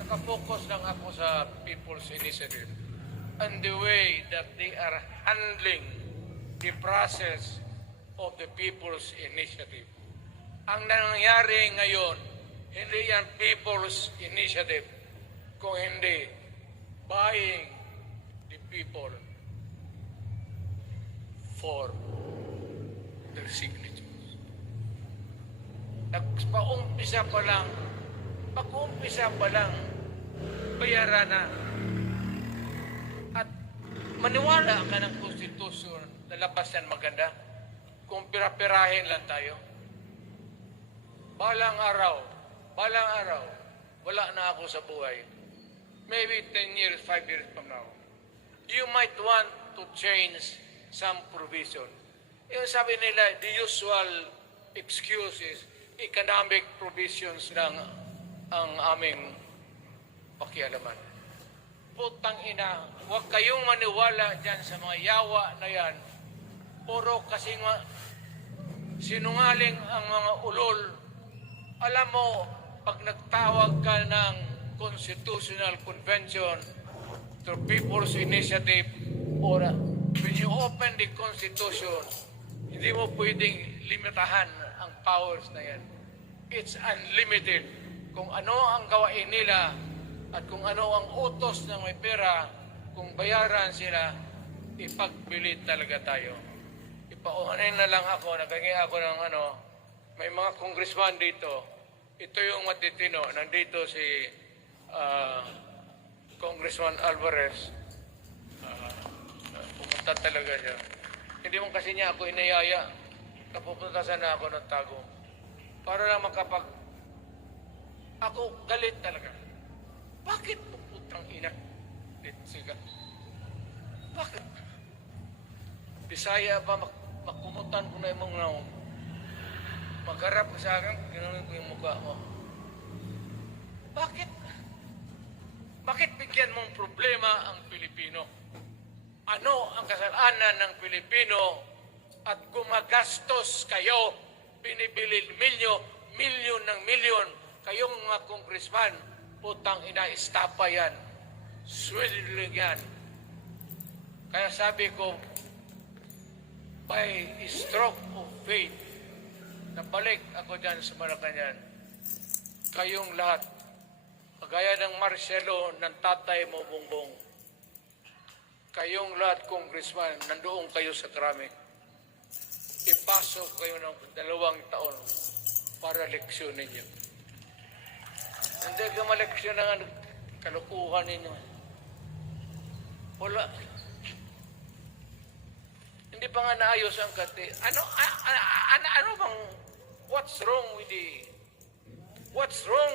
nakafocus lang ako sa People's Initiative and the way that they are handling the process of the People's Initiative. Ang nangyayari ngayon, hindi yan People's Initiative, kung hindi buying the people for their signatures. Pag-umpisa pa lang, bayaran na. At maniwala ka ng konstitusyon na labas yan maganda kung pira-pirahin lang tayo. Balang araw, wala na ako sa buhay. Maybe 10 years, 5 years from now. You might want to change some provision. Yung sabi nila, the usual excuses, economic provisions lang ang aming pakialaman. Putang ina, huwag kayong maniwala dyan sa mga yawa na yan. Puro kasing sinungaling ang mga ulol. Alam mo, pag nagtawag ka ng Constitutional Convention through People's Initiative or when you open the Constitution, hindi mo pwedeng limitahan ang powers na yan. It's unlimited. Kung ano ang gawain nila at kung ano ang utos ng may pera, kung bayaran sila, ipagpilit talaga tayo. Ipauhanin na lang ako, nagaging ako ng may mga congressman dito. Ito yung matitino. Nandito si Congressman Alvarez. Pumunta talaga siya. Hindi mo kasi niya ako inayaya. Napupunta sana ako ng tago. Para lang ako galit talaga. Bakit puputang ina? Sige. Bakit? Bisaya pa makumutan ko na yung mga magharap ka sa akin, gano'n ko yung mukha mo. Bakit? Bakit bigyan mong problema ang Pilipino? Ano ang kasalanan ng Pilipino at gumagastos kayo, binibili milyon ng milyon, kayong mga congressman, putang ina, istapa yan. Swindling yan. Kaya sabi ko, by stroke of faith, nabalik ako dyan sa Malacanang, kayong lahat, kagaya ng Marcelo, ng tatay mo, Bongbong, kayong lahat, congressman, nandoon kayo sa krami. Ipasok kayo ng 2 taon para leksyon ninyo. Hindi ka maleksyon ng kalukuhan ninyo. Wala. Hindi pa nga naayos ang kati. Ano bang, what's wrong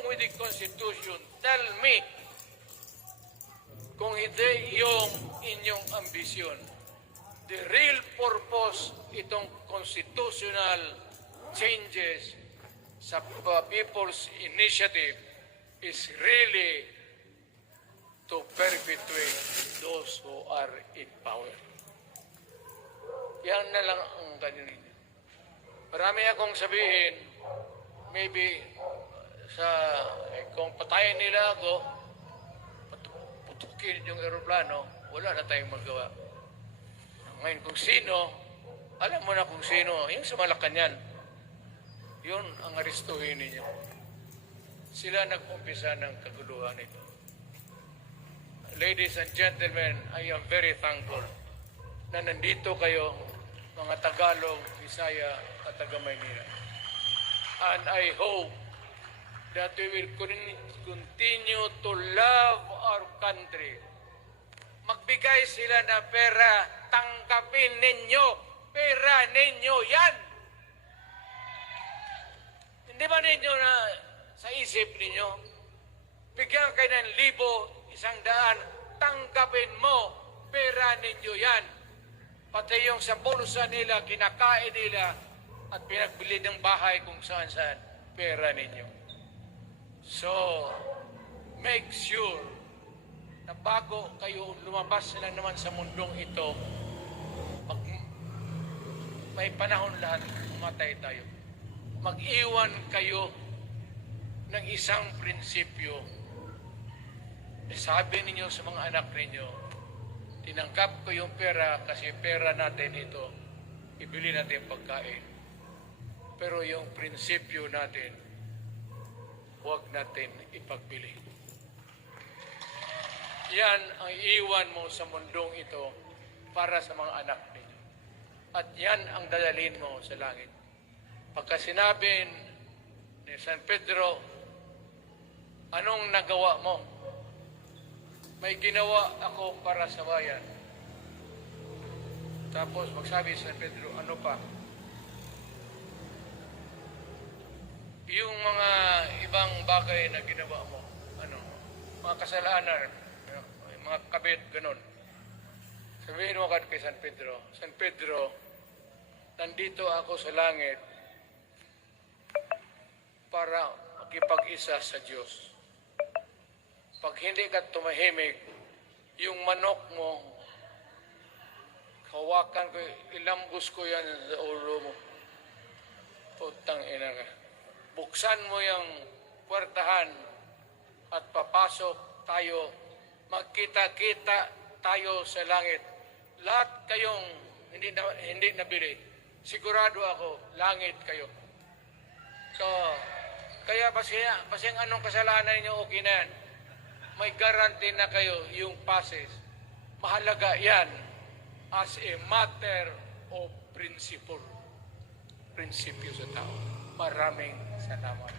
with the Constitution? Tell me. Kung hindi yung inyong ambisyon. The real purpose itong constitutional changes sa People's Initiative is really to perpetuate those who are in power. Yan na lang ang ganyan. Marami akong sabihin, maybe kung patayin nila ako, putukin yung aeroplano, wala na tayong magawa. Ngayon kung sino, alam mo na kung sino, yung sa Malacanang, yun ang aristuhin ninyo. Sila nag-umpisa ng kaguluhan ito. Ladies and gentlemen, I am very thankful na nandito kayo, mga Tagalog, Bisaya at taga-Maynila. And I hope that we will continue to love our country. Magbigay sila na pera, tanggapin ninyo. Pera ninyo yan. Hindi ba ninyo na sa isip ninyo, bigyan kayo ng 1,000, 100, tanggapin mo, pera ninyo yan. Pati yung sa bulsa nila, kinakain nila, at pinagbili ng bahay kung saan-saan, pera ninyo. So, make sure na bago kayo lumabas lang naman sa mundong ito, may panahon lahat, umatay tayo. Mag-iwan kayo ng isang prinsipyo sabi ninyo sa mga anak ninyo, tinangkap ko yung pera kasi pera natin ito, ibili natin pagkain. Pero yung prinsipyo natin, huwag natin ipagbili. Yan ang iwan mo sa mundong ito para sa mga anak ninyo. At yan ang dadalhin mo sa langit. Pagka sinabi ni San Pedro, anong nagawa mo? May ginawa ako para sa bayan. Tapos magsabi si San Pedro, ano pa? Yung mga ibang bagay na ginawa mo, mga kasalanan, mga kabit, ganun. Sabihin mo kay San Pedro, nandito ako sa langit para makipag-isa sa Diyos. Pag hindi ka tumahimik, yung manok mo, hawakan ko, ilambos ko yan sa ulo mo. Putang ina ka. Buksan mo yung kwartahan at papasok tayo, magkita-kita tayo sa langit. Lahat kayong hindi nabili, sigurado ako, langit kayo. So, kaya basing anong kasalanan niyo, okay na yan. May guarantee na kayo yung passes. Mahalaga yan as a matter of principle. Prinsipyo sa tao. Maraming salamat.